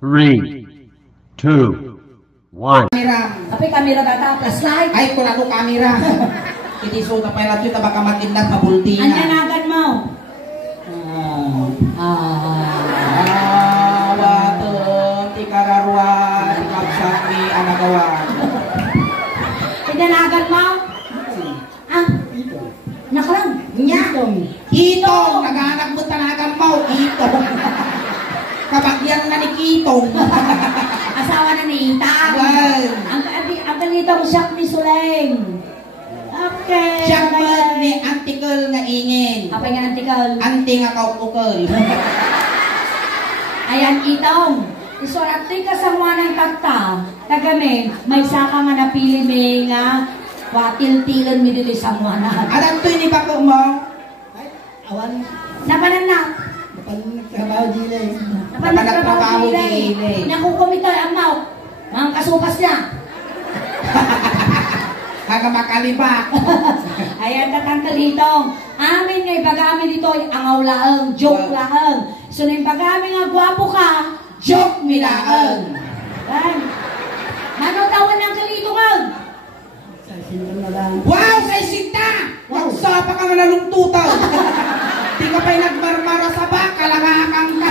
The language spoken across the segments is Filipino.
3, 2, 1. Kamera. Tapi kamera data flashlight. Ay, kung ako kamera. Hindi so na pala ito, baka matindak mabulti na. Anya nagan mo? Watong, tikararuan, tikapsak ni anagawan. Pinanagan mo? Nakalang. Itong, naghanap mo talagang mo, itong. Kabagyan na ni Kitong. Asawa na ni Ita. Well. Ang kalitong siyak ni Suleng. Okay. Siyak mo ni antikal nga ingin. Apa yung antikal? Anti nga kaupukal. Ayan, Itong. Isorati ka sa mga ng tagta. Tagamin, may saka nga napili may nga watil-tilan mi dito sa mga na. Alam to ni bako mo? Awan, Napananak. nagtrabaho dila eh. Napanagtrabaho dili. Nakukumitoy ang mau. Ang kasupas niya. Haga makalibak. Ayan, tatangkal Itong. Amin nga ibagami dito ang laeng, joke laeng. So na ibagami nga gwapo ka, joke milaeng. Ayan. Manotawan ng kalito ka. Sa sinto na lang. Wow, say sinta! Nagsapa ka nga nalungtutan. Di ka pa'y nagmarmara sa baka, langakang ka.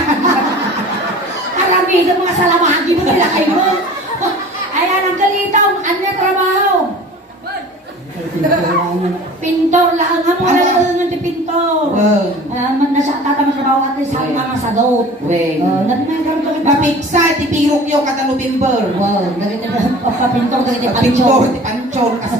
Karami ng mga salamagi mo nila kayo mo. Ayan, ang kalitong, ano trabaho? Pintor lang, ang mga lalangan di pintor. Nasa tataman trabaho at sa mga sadot. Nagpinang karoon Mapiksa, tipirok yung kata November. wow, nagpapintor ka di Pintor, pancho. tipanchon, kasi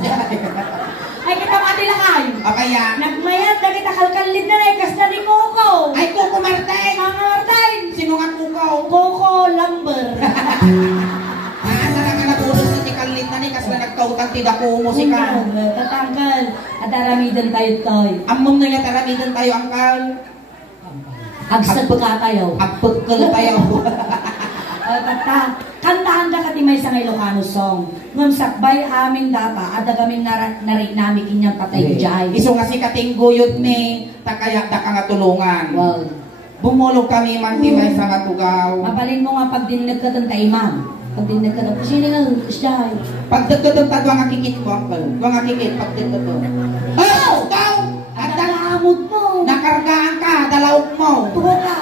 Ay, kita mati lang ay. kaya, Nagmayat na kita kalkalid na rin, kas na ni Coco. ay Coco Martin! Mga Martin. Sino nga Coco? Coco Lumber. Talaga napulos na ti kalit na ni, kasi na nagkautan ti dako musika. Tatanggal. At aramidan tayo toy. Amom na niya taramidan tayo, angkal. Agsag ka tayo. Agpagkal tayo. Kantahan ka kati may sa Ilocano song. Ngun sakbay aming data, ada kami narik nami kinyang patay jay. Iso nga si katingguyot ni, takaya da ka nga tulungan. Wow. Bumulog kami man ti may sa nga tugaw. Mabalin mo nga pag dinlag ka tanta imam. Pag dinlag ka tanta, sino nga jay? Pag dagdagan ta duwa nga kikit mo, angkal. Duwa nga kikit, pag dagdagan. Oh! Daw! At dalamod mo. Nakargaan ka, dalaog mo. Tugo ka.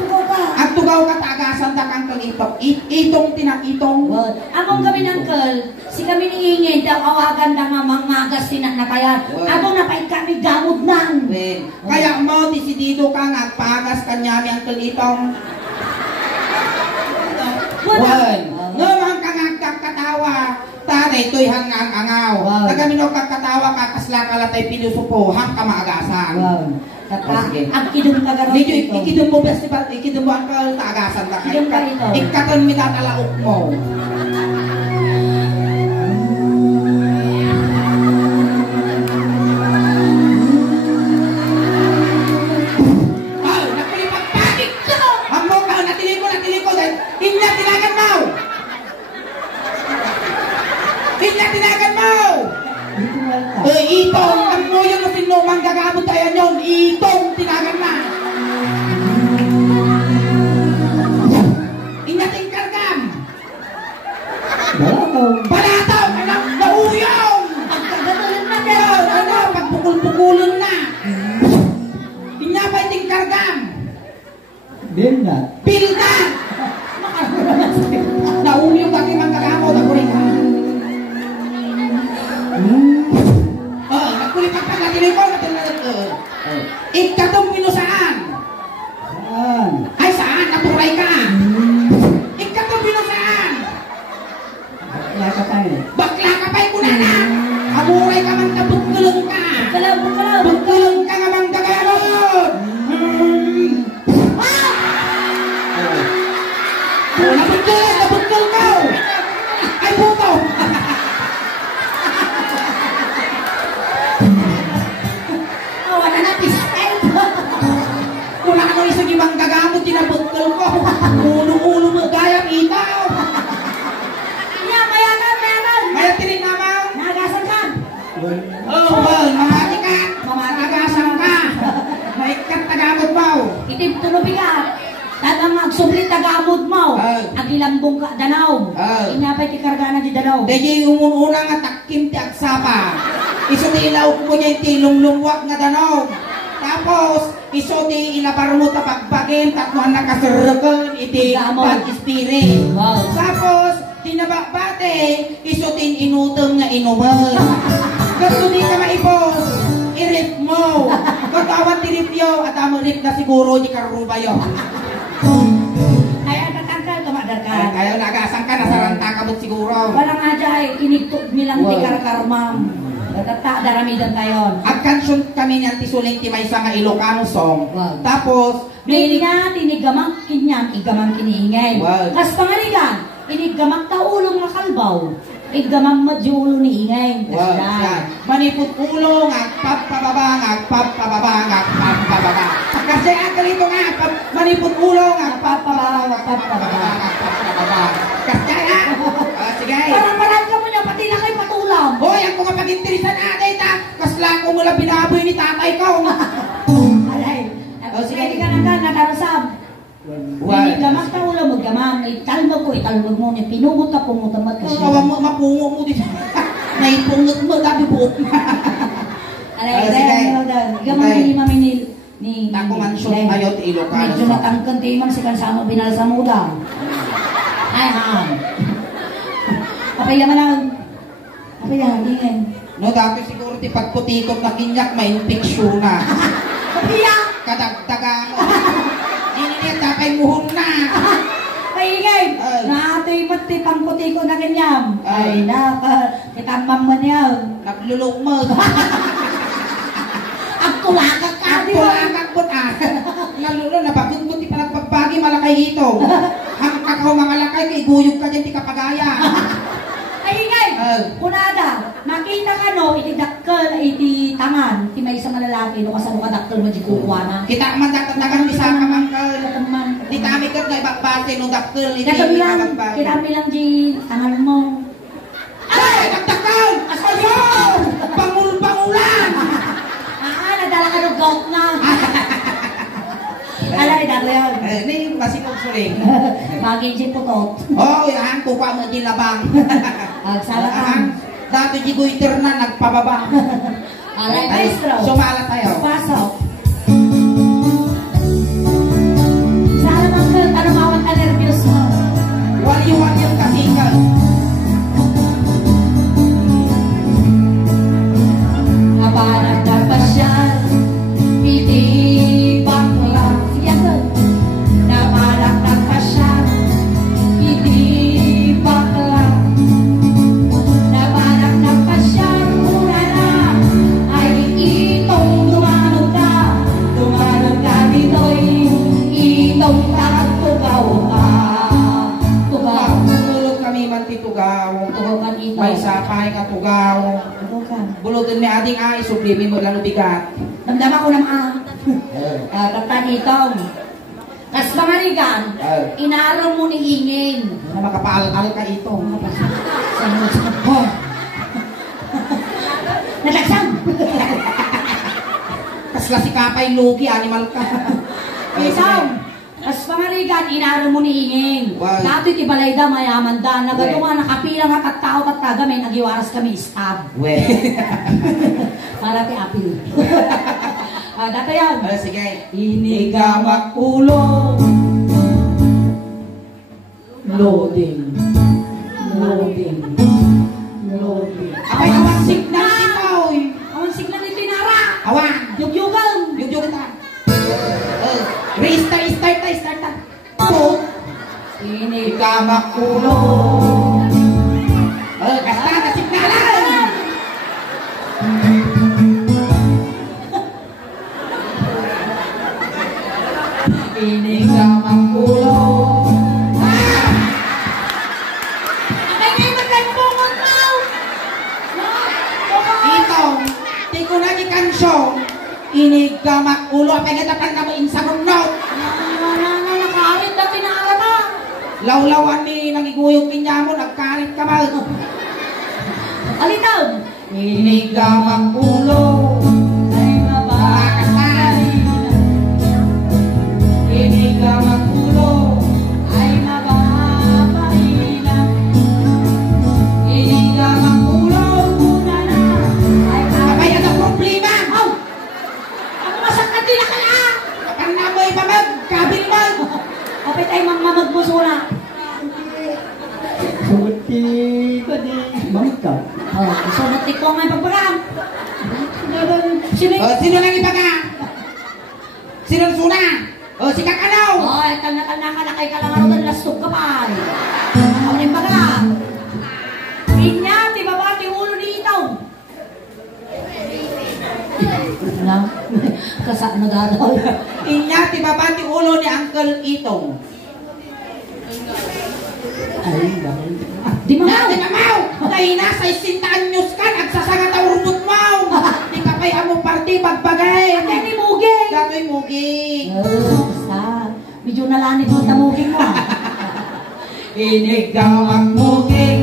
Tugo ka. At tugaw ka tagasan da kang kalipap. Itong tinakitong. Well, among kami ng kal, si kami ni Ingay, daw awagan na nga mangmagas na kaya, abong napait kami gamod nang. Kaya mo, disidido ka nga, pagas kanya ang kalitong. Wan. Naman ka nga katawa. Tare, ito'y hangang angaw. Wow. Tagamino ka katawa ka, kasla ka latay pinusupo, hang ka maagasan. Wow. Sige. Ang kidong kagaroon Medyo ito. ikidum mo festival, ikidum mo ang taagasan na Ikidum ka ito. Ikaton mi tatalaok mo. Ay, nakulipagpagit ko! Amo ka, natili ko. Hindi tinagan mo! Hindi tinagan mo! Itong, ang mo yung sinumang gagamot tayo nyon, itong tinagan na! Inyating kargam! Balataw! Anak, nauyong! Pagkagatulan na Pagpukul-pukulun na! Inyapay ting kargam! Bilda. Pilda! Nauyong kami mang gagamot, ako rin ha! Nagkulipagpagatiloy ko, ikatong pinusaan! Saan? Ay, saan? Naturay ka! Ikatong pinusaan! Bakla ka tayo. Bakla ka pa'y kunana! Amuray ka man kabutkulong ka! Bukalaw. Butkulong ka nga mang gagamot! lambong ka, danaw. Inapay ti karga na di danaw. Dahil yung unang nga takim ti agsapa. Iso ti ilaw ko niya yung tilong-lungwak nga danaw. Tapos, iso ti ilabar mo ta pagbagin, tatloan na kasurukon, iti pag-spirit. Wow. Tapos, tinabakbate, iso tin inutom nga inuman. Gusto di ka maipos, i-rip mo. Katawan ti ripyo, at amo rip na siguro ni karubayo. Ay, tatangkal, tumadar ka. Kaya nagasang ka, nasaranta ka mo siguro. Walang adya, inigtog nilang di karkarmam. Natata, daramidan tayo. At kansyon kami niyan tisuling ti maysa nga Ilocano song. Wow. Tapos, Niya, tinigamang kinyam, igamang kiniingay. Wow. Kas pangaligan, inigamang taulong nga kalbaw. Igamang madyo ni ingay. wow, yan. Manipot ulo, agpapababa, agpapababa. Kasi ang kalito nga, manipot ulo, agpapababa. Kasi nga, sige. Parang ka mo niya, pati lang kayo patulang. Hoy, ang mga pag-interesan natin, kasla ko mula binaboy ni tatay ko. Alay. Oh, sige. Sige ka na ka, nakarasab. Inigamang taulong, maggamang. Italmog ko, italmog mo. Pinumot ka, pumutamot ka siya. Kawa mo, mapungo mo dito. Naipungot mo, dabi buhok na. Alay, sige. Gamang ni mami ni Ako mansyon tayo, ti Ilocano. medyo natangkan ti man si kansama binalsa muda. Ay ha. Apa yaman lang. Apa yan, ingin. No, dati siguro ti pagputikot na kinyak, may infeksyon na. Kapiya! Kadagdaga mo. Hindi tapay muhon na. Kaingay! Natoy pati pangputi ko na kanyam. Ay, kitamang man yan. Naglulukmag. Agtulakak ka, di ba? Agtulakak po na. Nalulo, napagod mo ti palagpagbagi malakay hito. Ang kakao mga lakay, kay guyog ka dyan ti kapagaya. Kaingay! Kunada, makita ka no, iti dakkel, iti tangan, iti may isang malalaki, no kasano ka dakkel, madji kukuha na. Kita man datatagan di sa kamangkal. Katamman. Di tami kat na ibakbase no daktel. Kitami lang di tangan mo. Ay, nagtakal! Asayo! Pangul-pangulan! Nadala ka ng gout na. Alay, dato yun. Ini masikog suling. Bagay di putot. Oh, yan, kupa mo di labang. Agsala ka. Dato di guiter na, nagpababa. Alay, maestro. Sumala tayo. Pasok. Sala mangkal, tanong awan ka nervyos mo. Wali-wali yung kasingal. Kabarang karpasyal, piti bakla. Siyasan. Nabarang karpasyal, piti bakla. Nabarang karpasyal, muna na. Ay itong dumanog ka dito'y itong tugaw ka. Tugaw. Tulog kami man titugaw. Tugaw ka dito. May sapay ka tugaw. Tugaw ka. Bulutin may ading ay, sublimin mo lang bigat. Damdama ko naman. Tatanitong. Kas pangarigan, inaraw mo ni ingin. Na makapaal-al ka ito. Oh. Natagsam. Kasla si kapay lugi, animal ka. Isang. Kas pangarigan, inaraw mo ni ingin. Wow. Dati ti balayda mayaman da. Nagadunga nakapilang at tao at taga may nagiwaras kami stab. We. Para ti apil. Dati yan. Sige. Inigamak ulo. Loading. Loading. Loading. Abay, awang signal ikaw. Awan signal ito inara. Awang. Yugyugan. Yung ta. Start ta. Inigamak ulo. Kasta na signalan. Inigamak ulo. Ay, ngayon magkagpungot mo. Ito, tiko na ni kansong. Inigamak ulo. Apay nga tapan na mo insangong no. Nakawit na pinakata. Lawlawan ni nangiguyog niya mo. Nagkalit ka ba? Alitaw. Inigamak ulo. Ay mabakasay. Inigamak ulo. Ay mababa. Sino nang ibaga? Sino suna? Si Kakanaw. Ay, kanya-kanya ka na kay kalangarotan lastog ka pa. Ako rin ba ka? Inya, ti baba, ti ulo ni itaw. Na? Kasano dadaw? Inya, ti baba, ti ulo ni Uncle Itong. Ay, bakit? Di mamaw! Di mamaw! Kaya nasa 60 anyos ka, nagsasangat ang rumot mo! Di ka pa'y among party, pagbagay! Kaya ni Muging! Gato'y muging! Basta, medyo nalanit mo tamuging mo. Inig ka magmuging!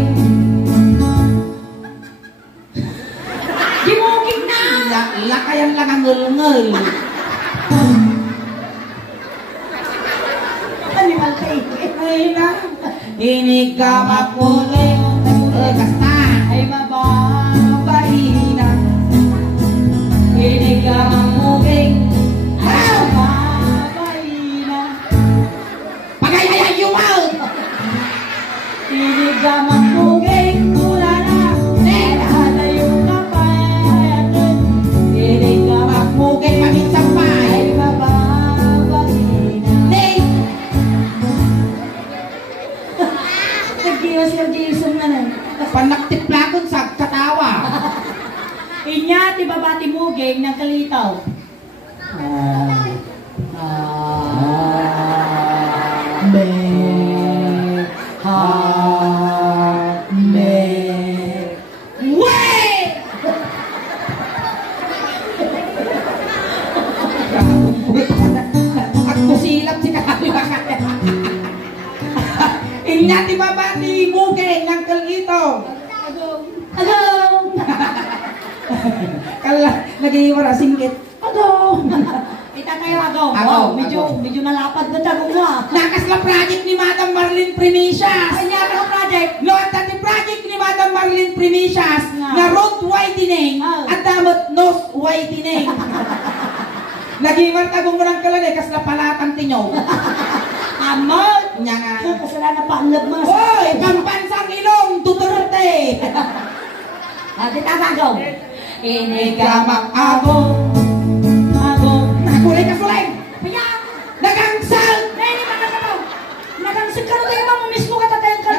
Di Muging na! Lakayan lang ang ngul-ngul! Animal ka Ay na! Inig ka magmuging! Kasta! ay mababay na. Inig ka magmuging! Ay mababay na. Pagayayay yumaw! Tinig ka magmuging mula na. Nehalayo ka pa. Inig ka magmuging maminsan pa! Ay mababay na. Nay! Nagdiwas yung Jason na na. Panaktiplagon sa katawa! Inya, ti babati muging ng kalitaw. Me. Ha. Me. Wey! At kusilap si Kakawa. Inyati babati mugeng ng kalito. Hello! Kala, nag-iwara singgit. Hello! Itatayo ako. Ako, Medyo nalapad na tago mo ah. Nakas na project ni Madam Marlene Primicias. Ay niya ka project. Noon dati project ni Madam Marlene Primicias Nga. na road widening Oh. at damot nose widening. Nag-iwar tagong mo ng kalanay kas na palatang tinyo. Amot! Nya nga. Kasalanan pa ang lab mga Hoy, pambansang ilong, Duterte! Ate tatagaw. Inigamak abong, Agong. nakulay ka sulay, Paya! nagangsal, Nene, magkakataw! Nagansig ka rin tayo mo mismo katatayang ka.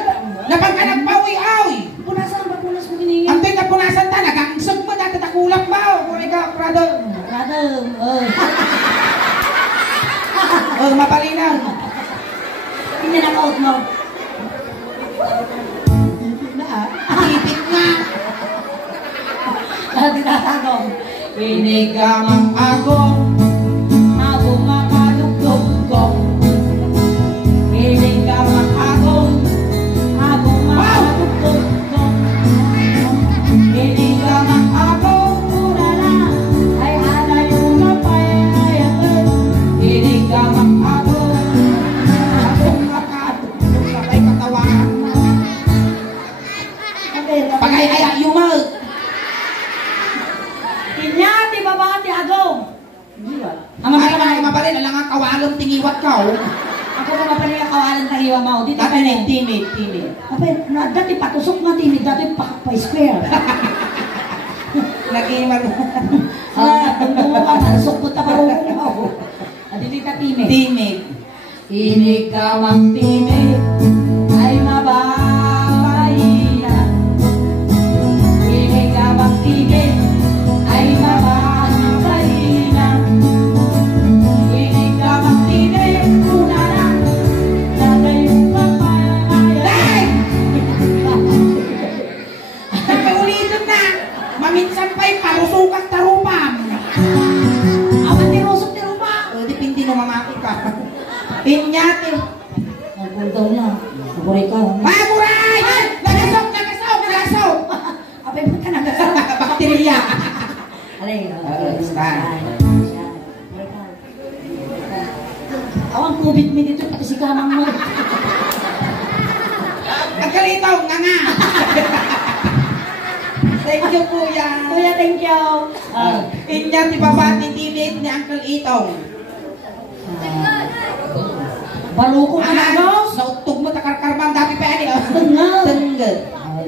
napagkanag pawi-awi. Punasan ba punas mo giningi? Antay na punasan ta, nagangsag mo, dati takulap ba? Kulay ka, prado. Radam. Mapalinaw. Hindi na kaut mo. Tipit nga. Ate tatagaw. Inigamak agong, Agong makadugdugdog. inigamak agong, Agong makadugdugdog. inigamak agong, Mura na ay halayo na payayagan. inigamak agong, agong makatulog sa kay katawan. Pagay-aya yumal. Inyati babati agong. Ang mga mabalin, alang ang kawalang tingiwat ka, oh. Ako ko mapali ang kawalan ng iwa mo. Dito Dati ka na na. timid, timid. Dati patusok na timid. Dati pa-square. Nag-iimar. Tunggu mo ka. Malasok ko tabarong mo. Dito ka timid. Timid. Inigamang timid. Ay mababay na. Inigamang timid. Ay mababay na. Inigamang timid. Una na. Nagayong papaya. Day! Nagpaulitin na. Maminsan pa'y parusukat tarupam. Awan tirusok tirupa. Dipindi no mamaki ka. Inyati. Ang puntaw niya. Naburay ka. Maburay! Nagasok, nagasok, nagasok. Apay mo ka nagasok. Bakterya. Alay. Basta. Awang COVID mi dito pati si kamang mo. Ang kalitaw, nga nga. Thank you, kuya. Kuya, thank you. Inyati babati timid ni Uncle Itong. Baluko ka na no? Nautog mo takarkarman dati pa ani. Tengel. Tenggel.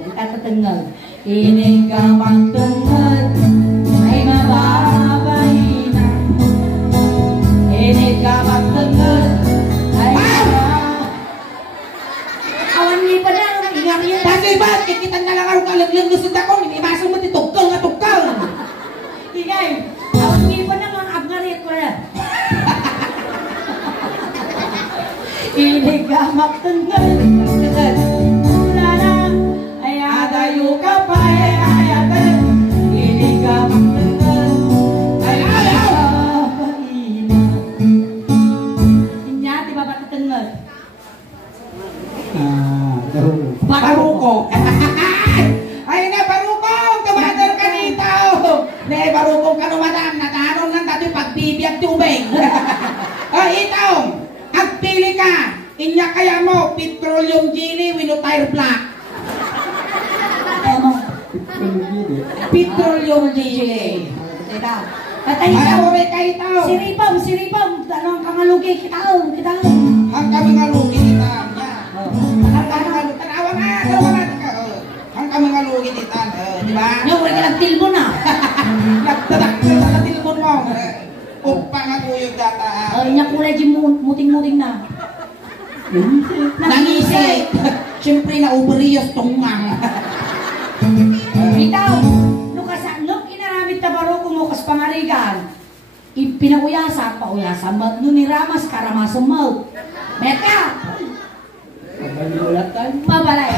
Kita ketengel. Ini gampang tengel. Ay mababa Ay, ang iba naman agnarit ko na. Inigamak tenggal, ulala, ay adayu kapay, ay ate. Inigamak tenggal, ay adayu. Inya, di ba ba't tenggal? Barukong. Ay na barukong, tumador ka dito. Ne barukong ka madam, natanon lang dati pagbibiyag tubig. Ay ito, agpili ka. Inya kaya mo petroleum jelly with tire black. Petroleum jelly. Kita. Patay Ay ka. ore ka ito. Siripam. Tanong kangalugi kita. Ang kami ngalugi kita. Ang kami ngalugi. Tanawa na. Ang kami ngalugi kita. Di ba? Nga, wala ka nagtilmo na. Nagtadak ka sa tilmon mo. Upa nga po yung data. Nya kulay di muting-muting na. Nangisip. Siyempre na uberiyos tungmang. Bitaw, nung inaramit na baro kumukas pangarigan, ipinauyasa, pauyasan, nun ni Ramas, karamasong mo. Meka! Mabalay.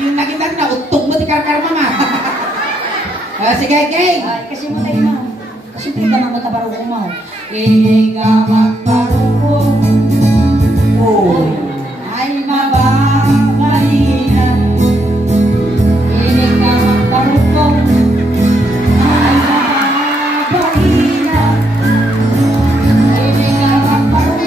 Yung nagitan na, utog mo ti karkar mama. Sige, Kay. Ay, kasi mo tayo mo. Kasi pinagaman mo tabaro ko mo. Igamak baro ko. Ay mababalina. Igamak baro ko. Ay mababalina. Igamak baro ko.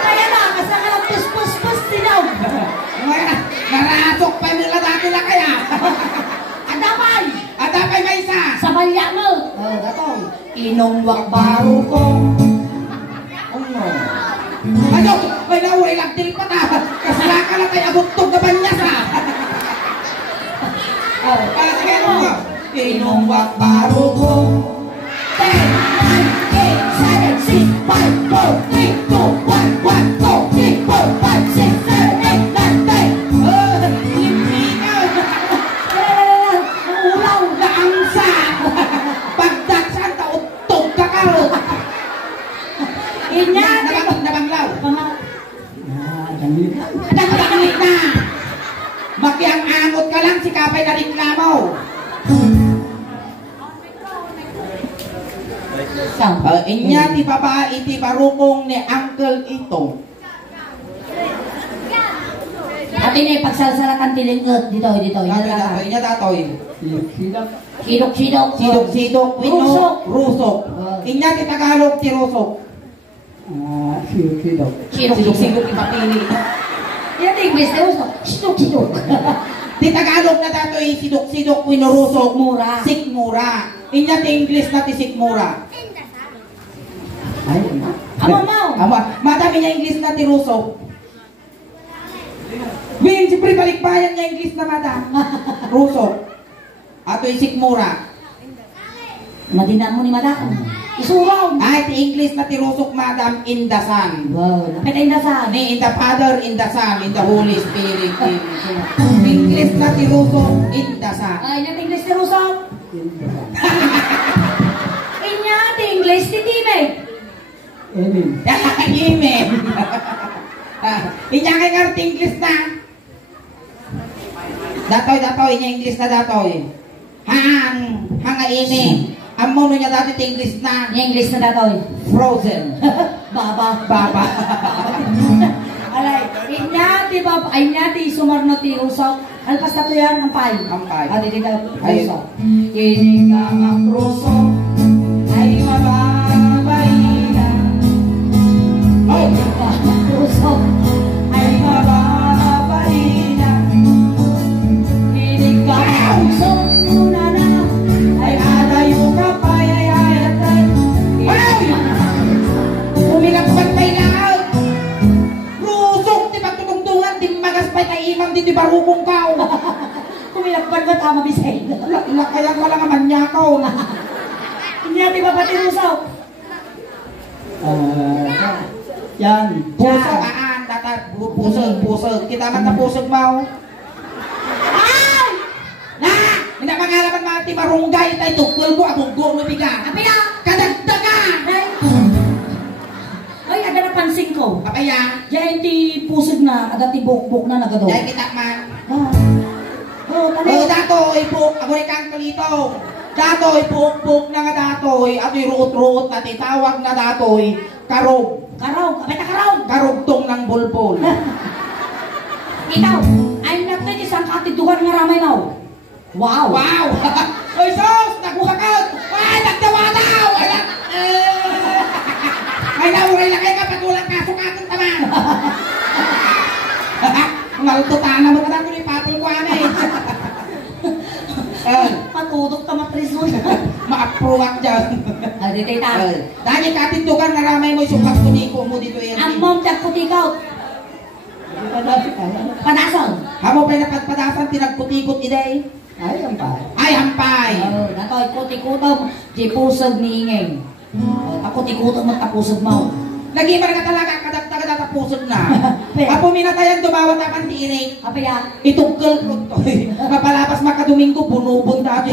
Kaya na, kasi ka lang pus-pus-pus tinaw. Naratok pa yung dati na kaya. Adapay! Adapay may isa. Sa balya mo! Oh, gatong. Inongwak baro ko. Ano? Ano? May nauwi lang tilipata. Kasalaka na tayo abugtog na banyas ha. Sige mo. Inongwak baro ko. 10, 9, 8, 7, 6, 5, 4, 3, 2, 1, 1, 2, 3, 4, 5, 6, 7, 8, 9, 10. Limpinaw. Ang ulaw Na angsa. Pagdaksan ka utog ka ka. Inyati! Nabanglaw. Mga... Nagpangit na. Makiang angot ka lang si kapay na reklamo. Inya ti babae ti barukong ni Uncle Itong. At ini pagsalsalakan tilingot dito. Inya datoy. Sidok-sidok. Sidok-sidok. Rusok. Rusok. Inya ti Tagalog ti rusok. Sidok. Sidok-sidok ti papili. Yan ang English na usok. Sidok-sidok. Ti Tagalog na datoy sidok-sidok winurusok. Mura. Sikmura. Inya ti English na ti sikmura. Ama mau. Madami niya English na ti rusok. Win, siyempre balikbayan niya English na madam. Rusok. Ato yung sikmura. Madinan mo ni madam. Isuraw. Ay, ti English na ti rusok madam in the sun. Wow. Napit na sa Ni in the Father, in the Son, in the Holy Spirit. English na ti rusok in the sun. ay, yung English ni Rusok. Inya, ti English ti Timeg. Amen. Inya kay ngarti English na. Datoy, inya English na datoy. Hanga ini. Amo niya dati ti English na. Yung English na datoy. Frozen. Baba. Baba. Alay, inyati bab, ay inyati sumarno ti usok. Alpas na to yan, ampay. Ampay. Adi dito, Ay. usok. Ini ka makrusok, ay mababay na. Oh. Ini ka makrusok, ay mababay na. Ini ka makrusok, una na, ay adayo ka pa, ay ayatay. Umilakpan pa'y lahat. Rusok, di pagtutungtungan, di magaspay tayo imam, di barukong kao. Kumilakpan ko tama bisay. Lakayang wala nga manyakaw. Hindi natin papatirusaw. Yan. Pusog, datar, pusog. Kita man na pusog mo. Ay! Na! Hindi pangalaman mga timarunggay tayo tukul ko akong gumo biga. Apaya! Kadagdagan! Ay, ada na pansin ko. Apaya! Diyan ti pusod na, ada ti bukbuk na nagado. Dahil kita man. Tani. Datoy, buk, ako rin kang kalito. Datoy, buk na nga datoy. Ato'y ruot-ruot na titawag na datoy. Karog. Karog, apay ta karog. Karugtong ng bulbul. Ikaw, I'm not na isang katitukan nga ramay mo. Wow! Wow! Oy, sos! Nagbukakat! Ay, nagdawa daw! Ay, nauray na kayo kapag walang kasukatan taman! Maltutan naman ka natin yung papel ko anay. Patudok ka mapriso. Ma-approve dyan. Adi tita. Dahil katitukan na ramay mo yung sukat-kuniko mo dito yan. Ang mom tag putikaw. Padason. Hamo pa napagpadasan, tinagputikot iday. Ay, ang pa. Ay, hampay! Oh, natoy putikutong di pusog ni ingeng. Taputikutong magtapusog mo. Lagi man ka talaga kadagdaga tapusod na. Apo minatayan dumawat ang tiinig. Apaya. Itugkel ko to. Mapalapas makadomingo bunubon dati.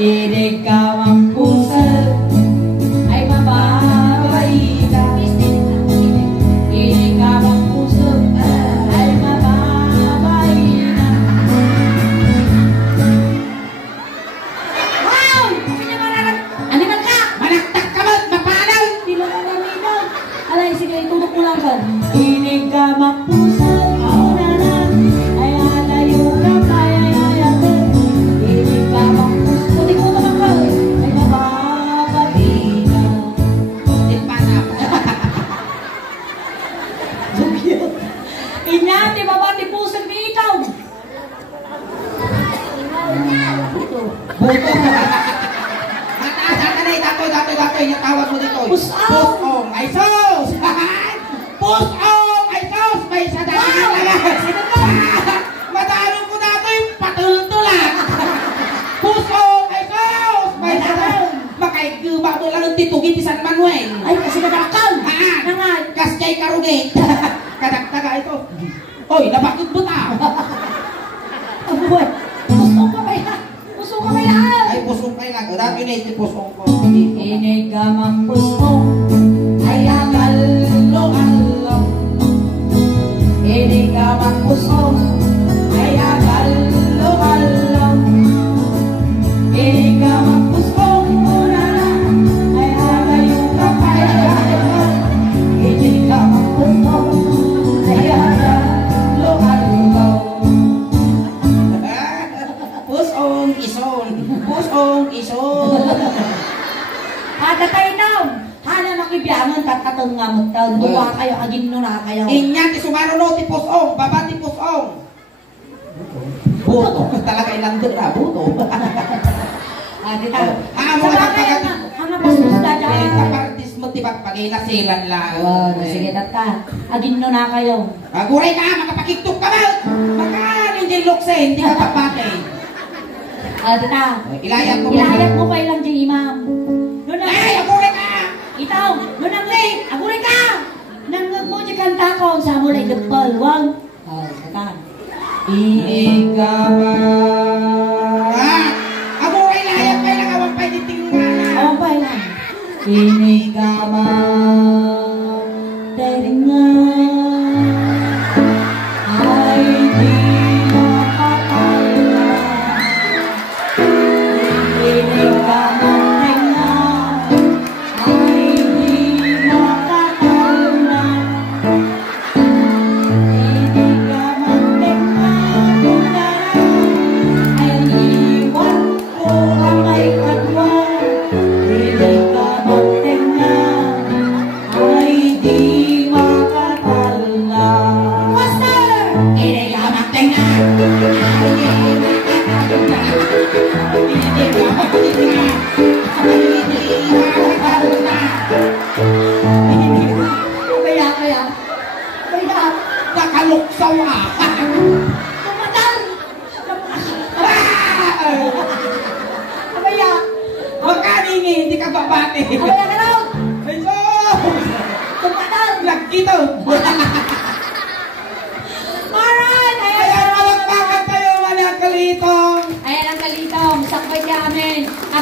Inig ka mampusog ay mababay ka. Inig ka mampusog ay mababay ka. Wow! Sino maralag? Ano man ka? Manaktak ka ba? Mapanaw! Hindi lang alam nito. Alay, sige, itulog ko lang ka. Inig ka mapusog, ay alayo ka, kaya ko. Inig ka mapusog, puti ko naman ka, ay mababati ka. Putit pa na. So cute. Inyati, babati pusog ni ikaw. Buto. Datoy. Natawag mo dito. Pusong! Pusong! Ay sos! Pusong! Ay sos! May sadaan lang! Madalong ko datoy! Patultulan! Pusong! Ay sos! May sadaan! Makaigba mo lang ng titugin ni San Manuel! Ay, kasi kadakal. Nangal. Kasjay karugit! Kadagtaga ito! Oy! Napakit mo ta! Abuhay. Pusong ka kaya. Pusong ka kaya. Ay pusong kayo lang! Dati yun ay pusong ko! Inig ka mampusong ay agalo-alo. Inig ka mampusong ay agalo-alo. Inig ka mampusong ay agayo ka kaya. Inig ka mampusong ay agalo-alo. Pusong ison! Ada tayo daw. Hana makibiyaman tatatong nga magtaon. Buwa kayo, agin no na kayo. Inya ti sumaruno ti pusong, baba ti pusong. Buto, talaga ilandot na, buto. Adi tayo. Mo Sa na bagay pagkat. na, hanga pasus na dyan. Kapartis mo ti pagpagilasilan lang. Oh, sige tata. Agin no na kayo. Aguray ka, makapakiktok ka ba? Maka, hindi luksen, hindi ka papatay. Adi ta. Ilayat mo. Ilayat mo kayo lang dyan, imam. Nunang, Ay, aguray ka! itaw, nunang late, aguray ka! Nangag mo dyan kanta ko, sa mulay depal, wag. Oh, katan. Ikaw aguray layat kayo lang awang pwede tingnan. Awang pa lang. Inigamang teringan ay di makakala. Inigamang teringan ay di makakala. Inigamang teringan ay iwan ko ang may katwa. Inigamang teringan ay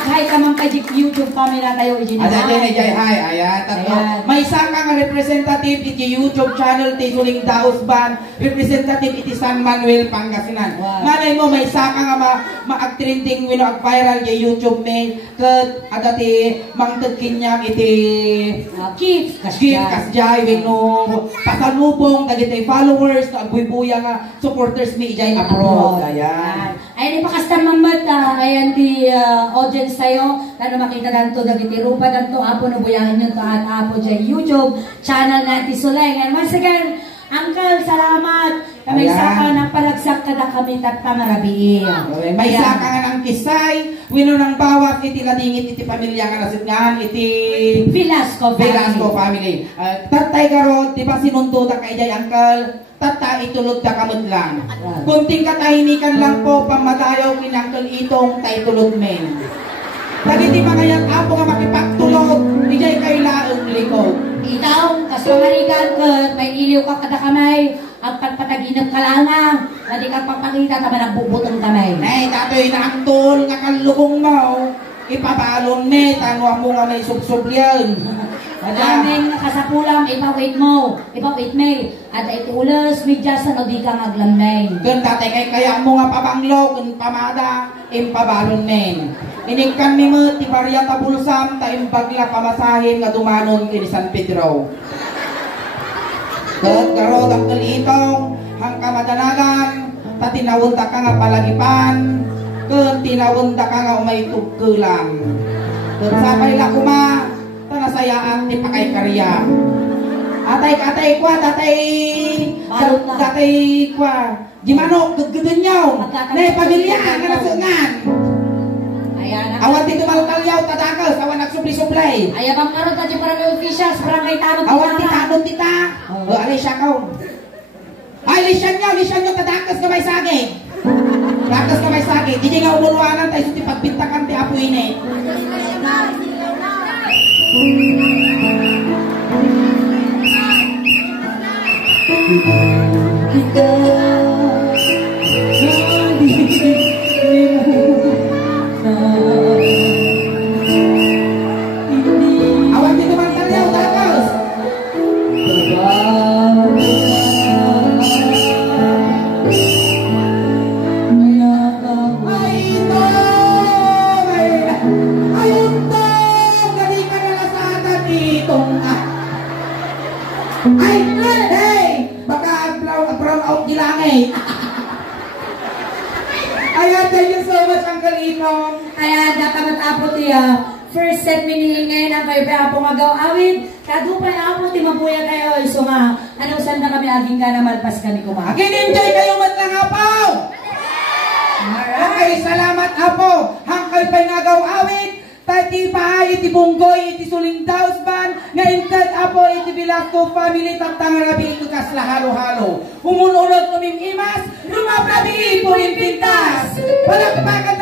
Mag-hi ka man kay YouTube camera tayo. Ada dyan jay hi. Ayan, tatlo. Ayan. May isa kang representative iti YouTube channel ti Suling Daos Band. Representative iti San Manuel, Pangasinan. Wow. Malay mo, may isa ka nga ma-trending wino ag-viral di YouTube may kat ada ti mangtag kinyang iti Keep kasjay wino pasalubong dagiti followers na agbuy-buya nga supporters mi ijay abroad. Ayan. Ayan, ipakastan mamad, ayan di audience tayo, lalo makita danto, dagiti rupa danto, apo na buyahin nyo to at apo dyan YouTube channel natin Suleng. And once again, Uncle, salamat. Kami Ayan. sa ka ng palagsak kada kami tatangarabiin. Okay. May isa ka nga ng kisay, wino ng bawat iti ladingit iti pamilya nga nasidngan, iti Velasco family. Tatay karot, di ba sinunduda kay jay Uncle? Tata itulod da kamot lang. Kunting katahinikan lang po, pamadayaw kin Uncle Itong tay tulod men. Dagiti mga yan, apo nga makipagtulog, ijay kay laong likod. Itaw, kasumarigan ka, may iliw ka kada kamay, ang pagpataginag ka lang na, hindi ka papakita, tama nagbubutong kamay. Nay, tatoy na ang tol nga kalugong mo, ipabalon me, tanwa mo nga may subsub yan. Madaming nakasapulang, ipawait mo, ipawait me, at itulas, midyasan o di ka ngaglamay. Kun tatay kay kaya mo nga pabanglo, kun pamada, impabalon men. Inikkan mi mo, ti Maria Tabulsam, ta imbagla pamasahin nga dumanon kini San Pedro. Kat garot ang kalitaw, hang kamadanagan, ta tinawunta ka nga palagipan, kun tinawunta ka nga umay tugkulang. Kun sabay la kuma, ta nasayaan ti pakay karya. Atay kwa, tatay kwa. Di manok, gagudun nyaw. Nay, pamilya, nga nasungan. Ayan, Awan ti tumalkalyaw, tadakas, awan nagsubli-sublay. Ayaw bang karoon tayo para may officials, parang kay tanong Awan ti tanong tita. O, alisya ka. Ay, lisyan nyo, tadakas ka may sagi. Tadakas ka may sagi. Di nga umulwanan tayo sa ti pagbintakan ti apo ini. Awan ti tumalkalyaw, tadakas. Ayun to! Gali ka na lasada ditong Ay! Hey! Baka brown out di langit. Ayan, thank you so much, Uncle Itong. Ayan, nakamat apo tiya. First set miningin ang kayo pa apo nga gaw awit. Kadupay apo ti mabuya kayo. So nga, ano saan na kami aging ka na malpas kami kumain. Akin-enjoy kayo mat lang, apaw! Okay, salamat, apo. Hangkay pa'y nagaw awit. Tati pahay, iti bunggoy, iti Suling Daos Band. Ngayon kahit apo, iti Velasco family. Tatangarabi ito kasla halo-halo. Umununod kuming imas. Lumabrabi, puring pintas. Palakpakan